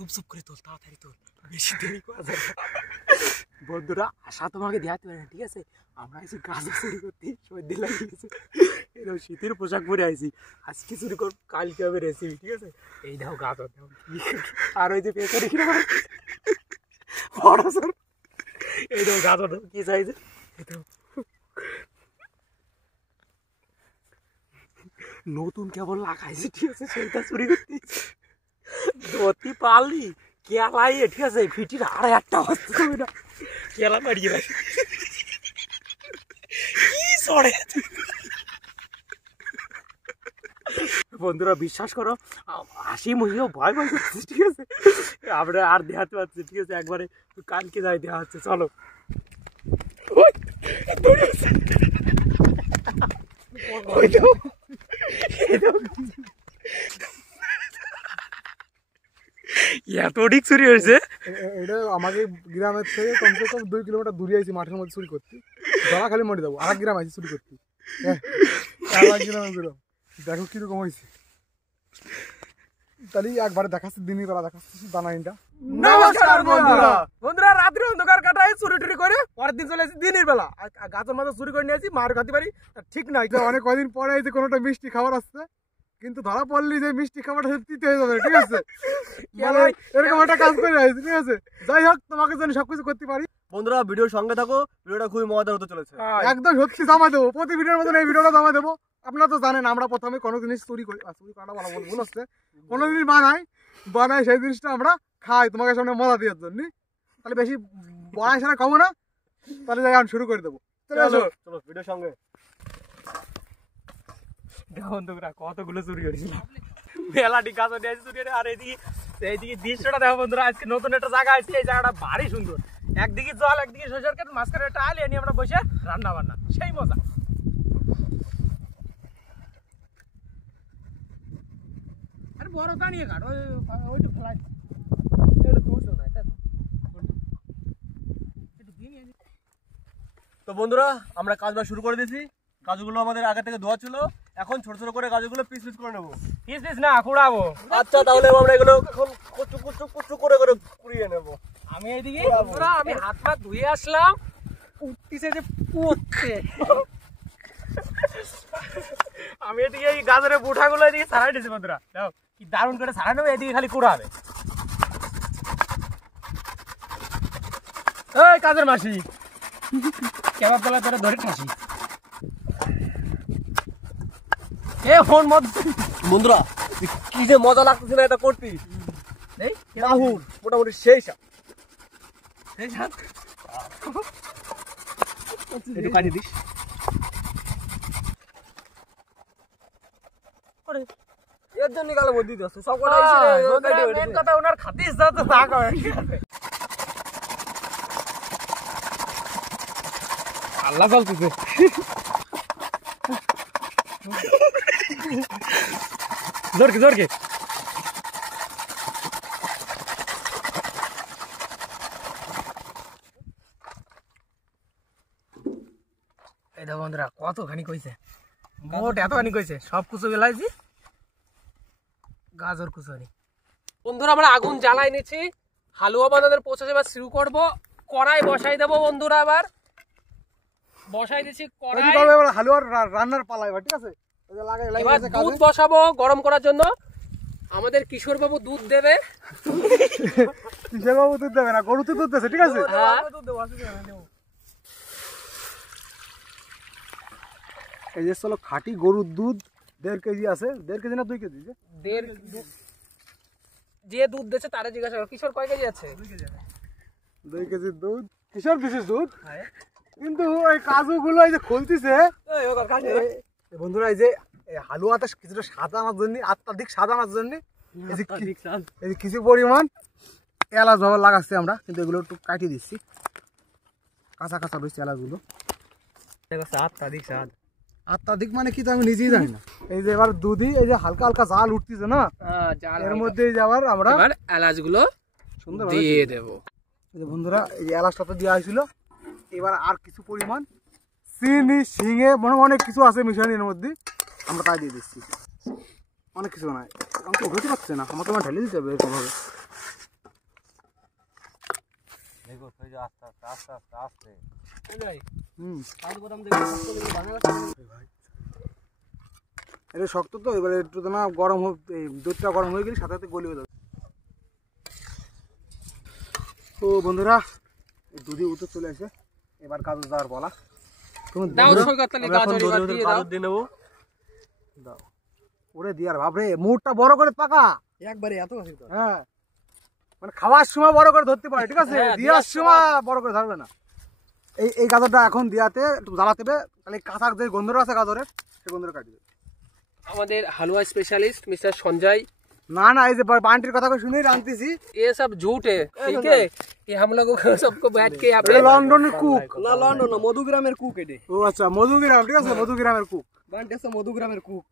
চুপ চুপ করে তোল, তাড়াতাড়ি তোল, বেশি দেরি করা যাবে না। বন্ধুরা আশা তোমাকে দেখাতে পারে না, ঠিক আছে? আমরা এসে গাজর চুরি করতে সর্দি লাগিয়ে গেছে, এরকম শীতের পোশাক পরে আইছি। আজকে চুরি করব, কালকে হবে রেসিপি, ঠিক আছে? এই দাও গাজর দাও, আর ওই যে পেঁচা রেখে বড় সর, এই দাও গাজর দাও, কি চাইছে এই দাও। নতুন কেবল লাগাইছে, ঠিক আছে? সেইটা চুরি করতে ধরতে পারলি কেলাই, ঠিক আছে? ফিটির আর একটা হচ্ছে হবে না, কেলা মারিয়ে রাখি কি সরে। বন্ধুরা বিশ্বাস করো, হাসি মুহিও ভয় ভয় করছে, ঠিক আছে? আমরা আর দেখাতে পারছি, ঠিক আছে? একবারে কালকে যাই দেওয়া হচ্ছে, চলো। এত ঠিক চুরি হয়েছে, এটা আমাকে গ্রামের থেকে কমসে কম 2 কিলোমিটার দূরে আইছি মাঠের মধ্যে চুরি করতে। ধরা খালি মরে যাবো, আর গ্রাম আইছি চুরি করতে। দেখো কিরকম হয়েছে, তাহলে একবারে দেখাচ্ছি দিনের বেলা, দেখাচ্ছি দানাইনটা। নমস্কার বন্ধুরা। বন্ধুরা রাত্রে অন্ধকার কাটায় চুরি টুরি করে পরের দিন চলে এসেছি দিনের বেলা, গাছের মাথা চুরি করে নিয়েছি, মার খাতে পারি ঠিক নাই। অনেক কদিন পরে এই যে কোনোটা মিষ্টি খাবার আসছে, কিন্তু ধরা পড়লি যে মিষ্টি খাবারটা দিতে হয়ে যাবে, ঠিক আছে? এরকম একটা কাজ করে আসছি, ঠিক আছে? যাই হোক, তোমাকে যেন সবকিছু করতে পারি। বন্ধুরা ভিডিওর সঙ্গে থাকো, ভিডিওটা খুবই মজাদার হতে চলেছে। একদম সত্যি জমা দেবো, প্রতি ভিডিওর মতন এই ভিডিওটা জমা দেবো। আপনারা তো জানেন আমরা প্রথমে কোনো জিনিস চুরি করি, চুরি করাটা বলা ভুল হচ্ছে, কোনো জিনিস বানাই সেই জিনিসটা আমরা খাই তোমাকে সামনে মজা দেওয়ার জন্য। তাহলে বেশি বড়াই সারা কমো না, তাহলে যাই শুরু করে দেবো। চলো ভিডিওর সঙ্গে। বন্ধুরা কতগুলো চুরি করেছিল, মেলাটি গাছ নিয়ে আসছে চুরি। আর এইদিকে দৃশ্যটা দেখো বন্ধুরা, আজকে নতুন একটা জায়গা আছে, এই জায়গাটা ভারী সুন্দর। একদিকে জল, একদিকে সরষের ক্ষেত, মাঝখানে একটা আল, নিয়ে আমরা বসে রান্না বান্না, সেই মজা। আরে বড় তা নিয়ে কাট, ওইটা ফেলাই, এটা দুশো নাই, তাই তো বন্ধুরা আমরা কাজটা শুরু করে দিয়েছি। কাজগুলো আমাদের আগে থেকে ধোয়া ছিল, এখন ছোট ছোট করে কাজগুলো পিস পিস করে নেবো। পিস পিস না, কুড়াবো। আচ্ছা তাহলে আমরা এগুলো এখন কুচু কুচু কুচু করে করে কুড়িয়ে নেবো। আমি এইদিকে বন্ধুরা আমি হাত পা ধুয়ে আসলাম, উঠতেছে যে পড়তে। আমি এদিকে এই গাজরের বুঠাগুলো এদিকে ছাড়াই দিয়েছি বন্ধুরা, দেখো কি দারুণ করে ছাড়া নেবে, এদিকে খালি কুড়াবে। ওই কাজের মাসি কেবাব তলা তোরা ধরে খাসি এ ফোন মত। বন্ধুরা কি যে মজা লাগতেছে না এটা করতে, এই রাহুল মোটামুটি সেই সাপ। একটু কাটি দিস। এর জন্য গালে বদি দিতে সব কথা ওনার খাতে ইচ্ছা তো তা করে, ঠিক আছে? আল্লাহ চলতেছে জোরকে জোরকে। এই দেখো বন্ধুরা কতখানি কইছে, মোট এতখানি কইছে, সব কুচো গেলাইছি, গাজর কুচুরি। বন্ধুরা আমরা আগুন জ্বালাই নিচ্ছি, হালুয়া বানানোর প্রসেস এবার শুরু করব। কড়াই বসাই দেবো বন্ধুরা, এবার বসাই দিচ্ছি কড়াই। হালুয়ার রান্নার পালা এবার, ঠিক আছে? এবার দুধ বসাবো গরম করার জন্য। আমাদের কিশোর বাবু দুধ দেবে। কিশোর বাবু দুধ দেবে না, গরু তো দুধ দেবে, ঠিক আছে? এই যে চলো খাঁটি গরুর দুধ 1.5 কেজি আছে, 1.5 কেজি না 2 কেজি? যে দুধ দিচ্ছে তারে জিজ্ঞাসা করো, কিশোর কয় কেজি আছে? 2 কেজির দুধ, কিশোর বিশেষ দুধ। কিন্তু এই কাজুগুলো এই যে খুলতেছে বন্ধুরা, এই যে হালুয়াটা কিছুটা স্বাদ আনার জন্য, অত্যাধিক স্বাদ আনার জন্য এই যে কিছু পরিমাণ এলাচ ব্যবহার লাগাচ্ছি আমরা, কিন্তু এগুলো একটু কাটিয়ে দিচ্ছি, কাঁচা কাঁচা রয়েছে এলাচগুলো। অত্যাধিক মানে কি তো আমি নিজেই জানি না। এই যে এবার দুধই এই যে হালকা হালকা জাল উঠতেছে না, এর মধ্যে যাবার আমরা এলাচগুলো সুন্দর দিয়ে দেবো। এই যে বন্ধুরা এই যে এলাচটা তো দেওয়া হয়েছিল, এবার আর কিছু পরিমাণ চিনি, শিঙে মনে অনেক কিছু আছে মিশানি এর মধ্যে, আমরা তাই দিয়ে দিচ্ছি। অনেক কিছু নয়, আমি তো উঠতে পারছি না, আমাকে আমার ঢেলে দিতে হবে এরকম ভাবে। আস্তে আস্তে আস্তে আস্তে আস্তে। এটা শক্ত তো, এবারে একটু তো না গরম হোক, এই দুধটা গরম হয়ে গেলে সাথে সাথে গলিয়ে যাবে। তো বন্ধুরা দুধে উঠে চলে আসে, এবার কাজু দেওয়ার বলা। ওরে দিয়ার বাপরে, মুখটা বড় করে পাকা একবারে এত হ্যাঁ, মানে খাওয়ার সময় বড় করে ধরতে পারে, ঠিক আছে, দেওয়ার সময় বড় করে ধরবে না। এই গাজরটা এখন দেওয়াতে একটু জ্বালাতে হবে, তাহলে কাঁচা যে গন্ধটা আছে গাজরের, সেই গন্ধটা কাটিয়ে দেবে। আমাদের হালুয়া स्पेशलिस्ट मिस्टर संजय। ना ना, ये बांटिर कथा को सुन ही जानती सी, ये सब झूठ है, ठीक है, कि हम लोगों को सबको बैठ के यहाँ पे लंडन कुक ना, लंडन ना, मधुग्रामेर कुक है। ओ अच्छा, मधुग्राम, ठीक है, मधुग्रामेर कुक बांटे से मधुग्रामेर कुक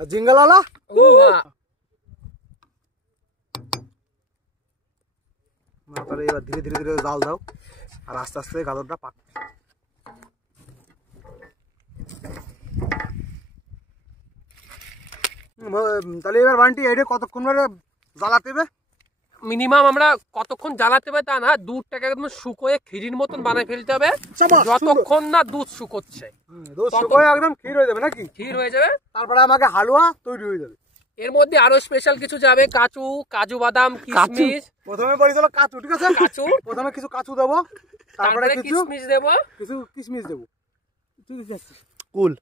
जिंगल वाला। না তাহলে এবার ধীরে ধীরে ধীরে জাল দাও, আর আস্তে আস্তে গাজরটা পাক। তাহলে এবার বান্টি এটা কতক্ষণ ধরে জ্বালাতে হবে? মিনিমাম আমরা কতক্ষণ জ্বালাতে হবে তা না, দুধটাকে একদম শুকোয়ে ক্ষীরের মতন বানায় ফেলতে হবে, যতক্ষণ না দুধ শুকোচ্ছে। দুধ শুকোয় একদম ক্ষীর হয়ে যাবে নাকি? ক্ষীর হয়ে যাবে, তারপরে আমাকে হালুয়া তৈরি হয়ে যাবে। এর মধ্যে আরো স্পেশাল কিছু যাবে, কাজু বাদাম কিশমিশ। প্রথমে পড়ে গেল কাজু, ঠিক আছে, কাজু প্রথমে কিছু কাজু দেবো, তারপরে কিছু কিশমিশ দেবো, কিছু কিশমিশ দেবো। কুল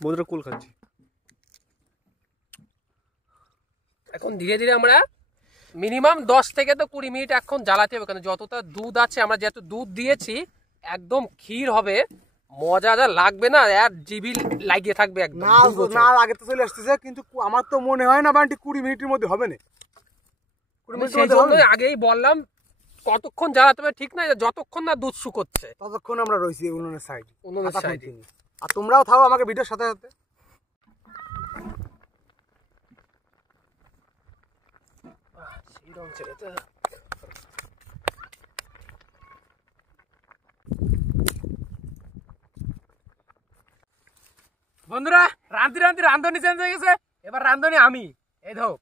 বন্ধুরা, কুল খাচ্ছি। এখন ধীরে ধীরে আমরা মিনিমাম 10 থেকে তো 20 মিনিট এখন জ্বালাতে হবে, কারণ যতটা দুধ আছে, আমরা যত দুধ দিয়েছি একদম ক্ষীর হবে, মজা যা লাগবে না, আর জিবি লাগিয়ে থাকবে একদম। না আগে তো চলে আসতেছে, কিন্তু আমার তো মনে হয় না বান্টি 20 মিনিটের মধ্যে হবে না। 20 মিনিটের সেই মধ্যে হবে জন্যই না। আগেই বললাম কতক্ষণ জ্বালাতে হবে ঠিক না, যতক্ষণ না দুধ শুকোচ্ছে ততক্ষণ আমরা রয়েছি উনুনের সাইডে, উনুনের সাইডে। আর তোমরাও থাও আমাকে ভিডিওর সাথে সাথে। বন্ধুরা রান্ধনি চেঞ্জ হয়ে গেছে, এবার রান্ধনি আমি। এই ধরো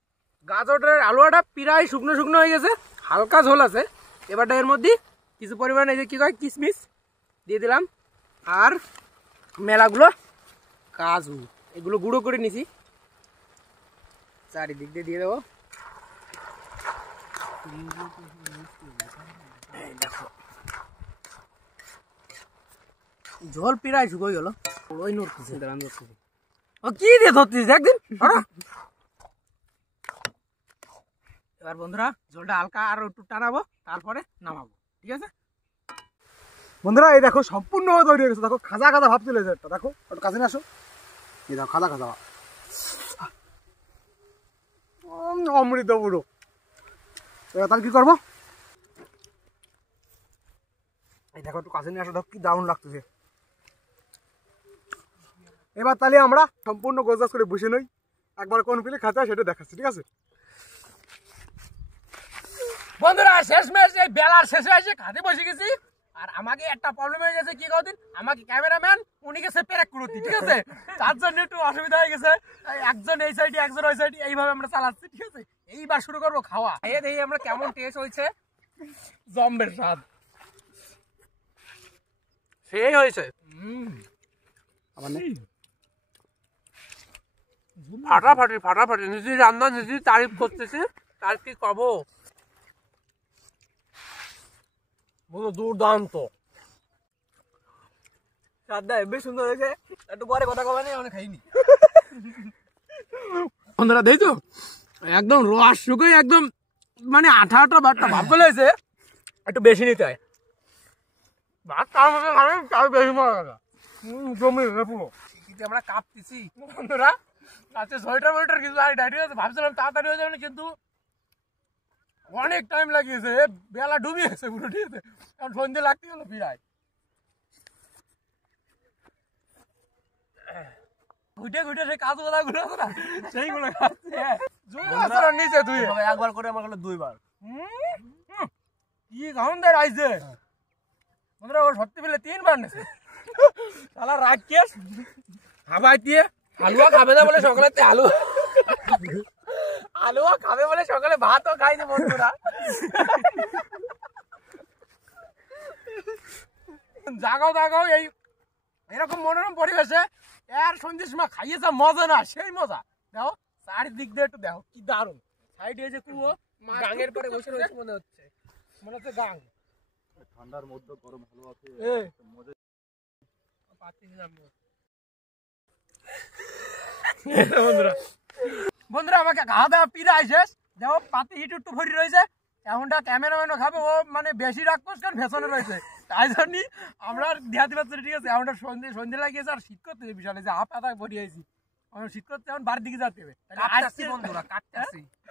গাজরের আলুয়াটা প্রায় শুকনো শুকনো হয়ে গেছে, হালকা ঝোল আছে। এবারটা এর মধ্যে কিছু পরিমাণে এই যে কি কয় কিশমিশ দিয়ে দিলাম, আর মেলাগুলো কাজু, এগুলো গুঁড়ো করে নিছি, চারিদিক দিয়ে দিয়ে দেবো। দেখো ঝোল প্রায় শুকিয়ে গেল, ওই নড়তেছে, ও কি দিয়ে ধরতেছিস একদিন। এবার বন্ধুরা ঝোলটা হালকা আর একটু টানাবো, তারপরে নামাবো, ঠিক আছে। বন্ধুরা এই দেখো সম্পূর্ণ তৈরি হয়ে গেছে, দেখো খাজা খাজা ভাব চলে যায়, দেখো একটু কাছে নিয়ে আসো, এই দেখো খাজা খাজা ভাব, অমৃত পুরো। এবার তাহলে কি করবো, এই দেখো একটু কাছে নিয়ে আসো, দেখো কি দারুণ লাগতেছে। এবার তাহলে আমরা সম্পূর্ণ গোছগাছ করে বসে নই, একবার কোন ফিলে খাতে হয় সেটা দেখাচ্ছি, ঠিক আছে। বন্ধুরা শেষমেশ এই বেলার শেষে এসে খাতে বসে গেছি, আর আমাকে একটা প্রবলেম হয়ে গেছে, কি কদিন আমাকে ক্যামেরাম্যান উনি গেছে পেরেক করতে, ঠিক আছে, তার জন্য একটু অসুবিধা হয়ে গেছে, একজন এই সাইডে একজন ওই সাইডে, এইভাবে আমরা চালাচ্ছি, ঠিক আছে। এইবার শুরু করবো খাওয়া, এই দেখি আমরা কেমন টেস্ট হয়েছে, জম্বের স্বাদ সেই হয়েছে। ফাটাফাটি নিজে রান্না নিজে তারিফ করতেছি, তার কি কব, দুর্দান্ত স্বাদটা বেশ সুন্দর হয়েছে। একটু পরে কথা কবা নেই, অনেক খাইনি। বন্ধুরা দেই তো একদম রস শুকিয়ে একদম মানে আঠা ভাতটা ভাব চলে এসে, একটু বেশি নিতে হয় ভাত, তার মধ্যে খাবেন তার বেশি মজা জমি পুরো আমরা কাঁপতেছি। বন্ধুরা আজকে সোয়েটার কিছু আর ডাইটি আছে, ভাবছিলাম তাড়াতাড়ি হয়ে যাবে, কিন্তু অনেক টাইম লাগিয়েছে, বেলা ডুবে গেছে পুরো, ঠিক আছে, কারণ সন্ধ্যে লাগতে গেল প্রায়। ঘুটে সেই কাজু বাদা গুলো আছে না, সেইগুলো খাচ্ছে নিচে তুই একবার করে আমার গেলে 2 বার কি খাওন দেয় আইছে। বন্ধুরা ও সত্যি পেলে 3 বার নেছে, শালা রাগ কেস হাবাই দিয়ে। হালুয়া খাবে না বলে সকালে হালুয়া খাবে বলে সকালে ভাতও খাইছে বন্ধুরা। জাগাও জাগাও এই এরকম মনোরম পরিবেশে এর সন্ধ্যের সময় খাইয়েছে মজা না সেই মজা দেখো চারিদিক দিয়ে একটু দেখো কি দারুণ সাইডে যে কুয়ো গাঙের পরে বসে রয়েছে মনে হচ্ছে গাং ঠান্ডার মধ্যে গরম ভালো আছে বন্ধুরা আমাকে খাওয়া দাওয়া পিড়া শেষ দেখো পাতি হিট একটু ভরি রয়েছে এমনটা ক্যামেরাম্যানও খাবে ও মানে বেশি রাগ করছে কারণ ভেসনে রয়েছে তাই জন্যই আমরা দেখাতে পারছি ঠিক আছে এমনটা সন্ধে লাগিয়েছে আর শীত করতে বিশালে যে হাফ পাতা ভরি আইছি আমরা শীত করতে এখন বাড়ির দিকে যেতে হবে বন্ধুরা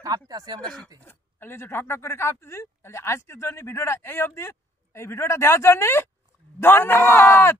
কাঁপতেছি আমরা শীতে তাহলে যে ঠক ঠক করে কাঁপতেছি তাহলে আজকের জন্য ভিডিওটা এই অবধি এই ভিডিওটা দেওয়ার জন্য ধন্যবাদ।